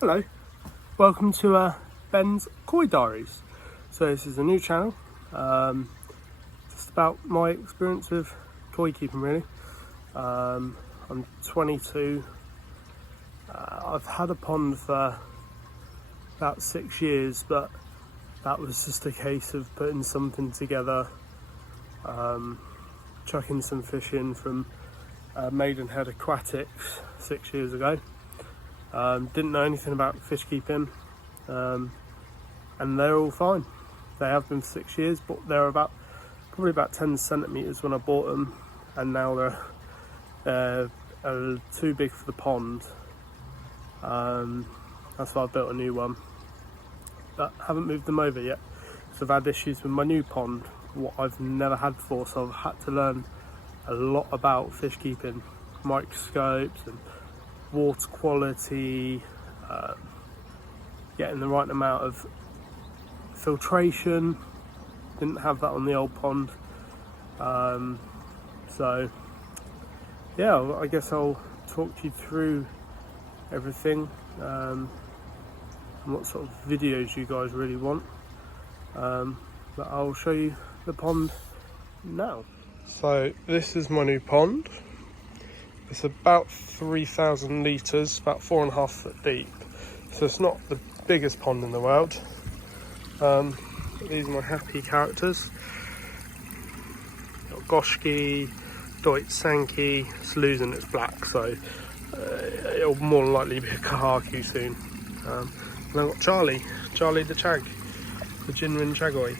Hello, welcome to Ben's Koi Diaries. So this is a new channel, just about my experience with koi keeping really. I'm 22, I've had a pond for about 6 years, but that was just a case of putting something together, chucking some fish in from Maidenhead Aquatics 6 years ago. Didn't know anything about fish keeping, and they're all fine. They have been for 6 years, but they're probably about 10 centimetres when I bought them, and now they're too big for the pond. That's why I built a new one, but haven't moved them over yet. So I've had issues with my new pond, what I've never had before, so I've had to learn a lot about fish keeping, microscopes and water quality, getting the right amount of filtration. Didn't have that on the old pond, so yeah, I guess I'll talk you through everything, and what sort of videos you guys really want, but I'll show you the pond now. So this is my new pond. It's about 3,000 litres, about 4.5 foot deep. So it's not the biggest pond in the world. These are my happy characters. Got Goshki, Deutsch Sankey. It's losing its black, so it'll more than likely be a Kahaki soon. And I've got Charlie the Chag, the Jinrin Chagoi.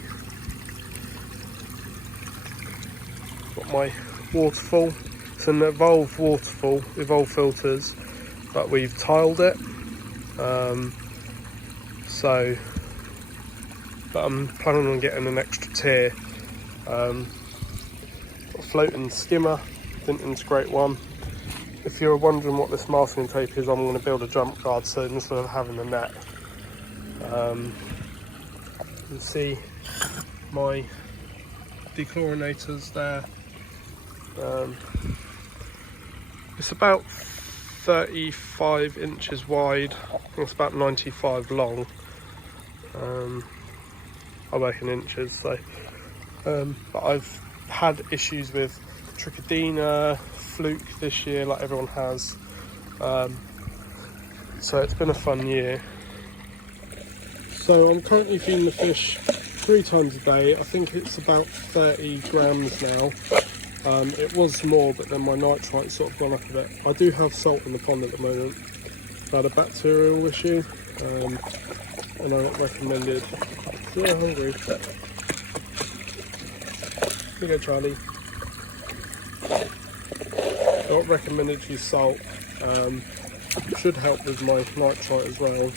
Got my waterfall. It's an evolved waterfall, evolved filters, but we've tiled it. But I'm planning on getting an extra tier. Got a floating skimmer, didn't integrate one. If you're wondering what this masking tape is, I'm going to build a jump guard soon instead of having a net. You can see my dechlorinators there. It's about 35 inches wide, it's about 95 long. I work in inches, so but I've had issues with trichodina, fluke this year, like everyone has. So it's been a fun year. So I'm currently feeding the fish 3 times a day. I think it's about 30 grams now. It was more, but then my nitrite's sort of gone up a bit. I do have salt in the pond at the moment. I had a bacterial issue, and I got recommended. Yeah, hungry. Here you go, Charlie. I got recommended to use salt. Should help with my nitrite as well,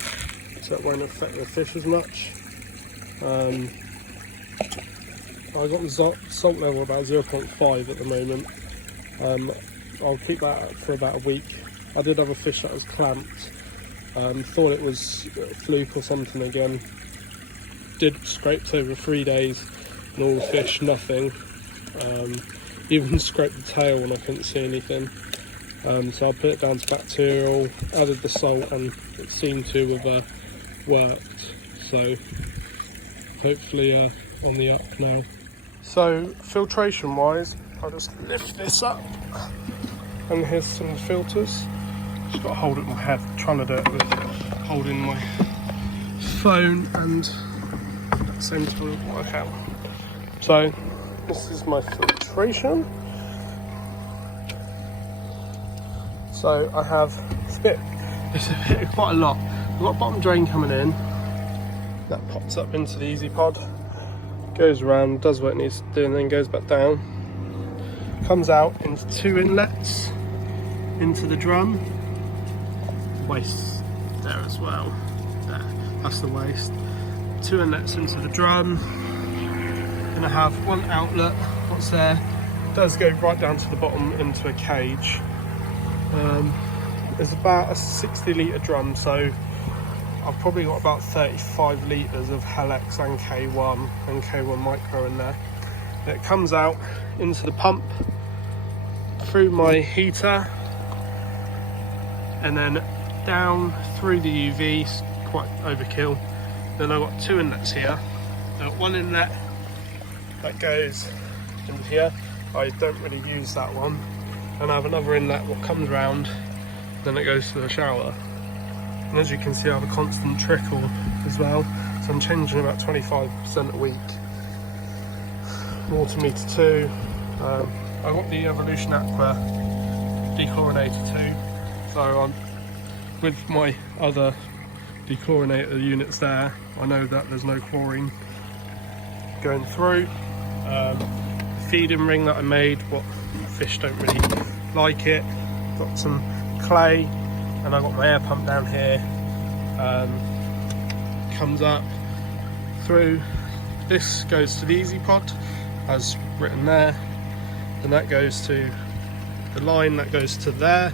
so it won't affect the fish as much. I got the salt level about 0.5 at the moment. I'll keep that up for about a week. I did have a fish that was clamped. Thought it was a fluke or something again. Did scrapes over 3 days, and all the fish, nothing. Even scraped the tail when I couldn't see anything. So I put it down to bacterial, added the salt, and it seemed to have worked. So hopefully on the up now. So filtration wise, I'll just lift this up, and here's some filters. Just got to hold it in my head, trying to do it with holding my phone and at the same time work out. So this is my filtration. So I have it's quite a lot. I've got a bottom drain coming in that pops up into the easy pod, goes around, does what it needs to do, and then goes back down. Comes out into 2 inlets into the drum. Waste there as well. There, that's the waste. 2 inlets into the drum. Gonna have 1 outlet. What's there? Does go right down to the bottom into a cage. It's about a 60 litre drum, so I've probably got about 35 litres of Helex and K1 micro in there. And it comes out into the pump through my heater, and then down through the UV, it's quite overkill. Then I've got two inlets here. I've got one inlet that goes into here. I don't really use that one. And I have another inlet what comes round, then it goes to the shower. And as you can see, I have a constant trickle as well. So I'm changing about 25% a week. Water meter 2. I've got the Evolution Aqua dechlorinator too. So with my other dechlorinator units there, I know that there's no chlorine going through. Feeding ring that I made, what fish don't really like it. Got some clay, and I've got my air pump down here. Comes up through. This goes to the Easy Pod, as written there, and that goes to the line that goes to there,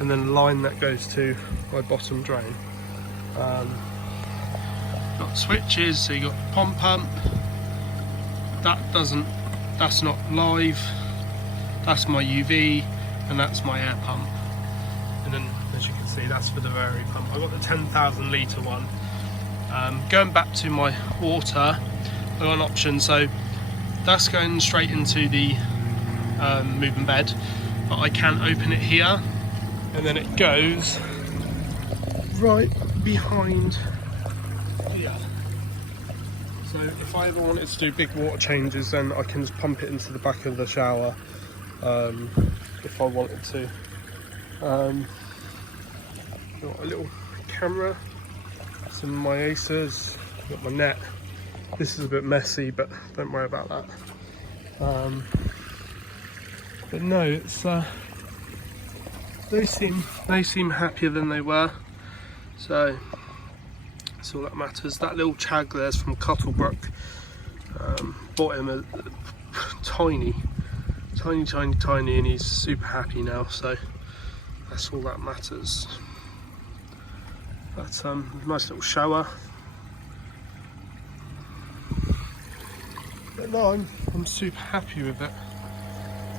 and then the line that goes to my bottom drain. Got switches, so you got the pump. That's not live. That's my UV, and that's my air pump. And then, as you can see, that's for the Vari pump. I've got the 10,000 litre one. Going back to my water, I've got an option. So that's going straight into the moving bed, but I can open it here, and then it goes right behind here. So if I ever wanted to do big water changes, then I can just pump it into the back of the shower if I wanted to. Got a little camera, some of my acers, got my net. This is a bit messy, but don't worry about that. But no, it's they seem happier than they were, so that's all that matters. That little chag there's from Cuttlebrook. Bought him a tiny, and he's super happy now. So that's all that matters. That's a nice little shower. But no, I'm super happy with it.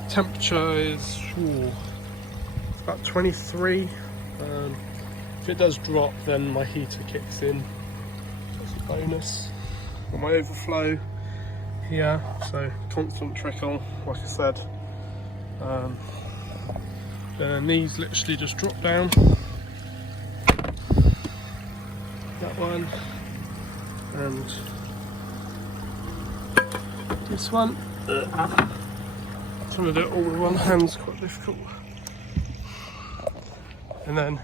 Temperature is it's about 23. If it does drop, then my heater kicks in. That's a bonus. Got my overflow here, so constant trickle, like I said. And these literally just drop down. That one and this one. Trying to do it all with one hand's quite difficult. And then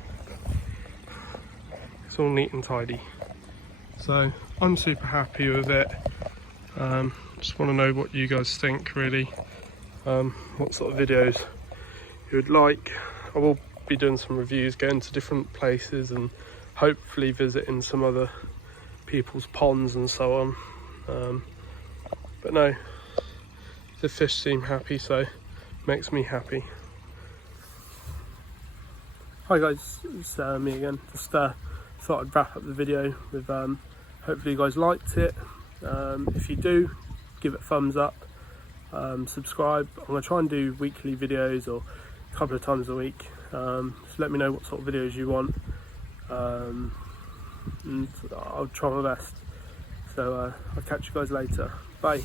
it's all neat and tidy. So I'm super happy with it. Just want to know what you guys think, really. What sort of videos you would like. I will be doing some reviews, going to different places, and hopefully visiting some other people's ponds and so on. But no, the fish seem happy, so makes me happy. Hi guys, it's me again. Just thought I'd wrap up the video with hopefully you guys liked it. If you do, give it a thumbs up, subscribe. I'm going to try and do weekly videos or a couple of times a week. So let me know what sort of videos you want, and I'll try my best. So I'll catch you guys later. Bye.